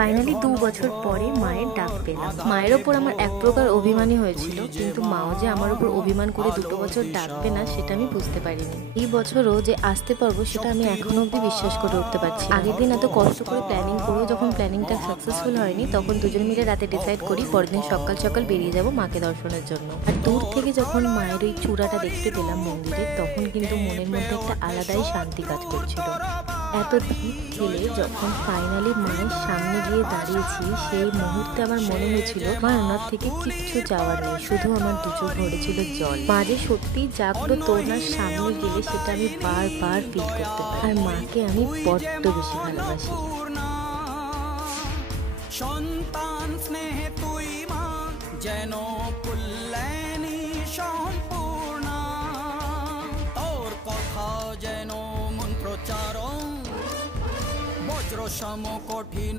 Finally 2 বছর পরে মায়ের ডাক পেলাম। মায়ের ওপর আমার এক প্রকার অভিমানই হয়েছিল, কিন্তু মাও যে আমার উপর অভিমান করে 2 বছর ডাকবে না সেটা আমি বুঝতে পারিনি। এই বছরও যে আসতে পারবো সেটা আমি এখনো অব্দি বিশ্বাস করে উঠতে পারছি। আগের দিন এত কষ্ট করে প্ল্যানিং করেও যখন প্ল্যানিংটা সাকসেসফুল হয়নি, তখন দুজন মিলে রাতে ডিসাইড করি পরের দিন সকাল সকাল বেরিয়ে যাব মাকে দর্শনের জন্য। আর দূর থেকে যখন মায়ের ওই চূড়াটা দেখতে পেলাম মন্দিরে, তখন কিন্তু মনের মধ্যে একটা আলাদাই শান্তি কাজ করছিল। এত ভিড় ঠেলে যখন ফাইনালি মায়ের সামনে গিয়ে দাঁড়িয়েছি, সেই মুহূর্তে আমার মনে হয়েছিল মা ওনার থেকে কিচ্ছু চাওয়ার নেই, শুধু আমার দু চোখ ভরেছিল জল। মা যে সত্যি জাগ্রত ওনার সামনে গেলে সেটা আমি বারবার ফিল করতে পারি। আর মাকে আমি বড্ড বেশি ভালোবাসি। সন্তান স্নেহে তুই মা যেন কল্যাণী সম্পূর্ণা, তোর কথা যেন মন্ত্রচারণ বজ্র সম কঠিন।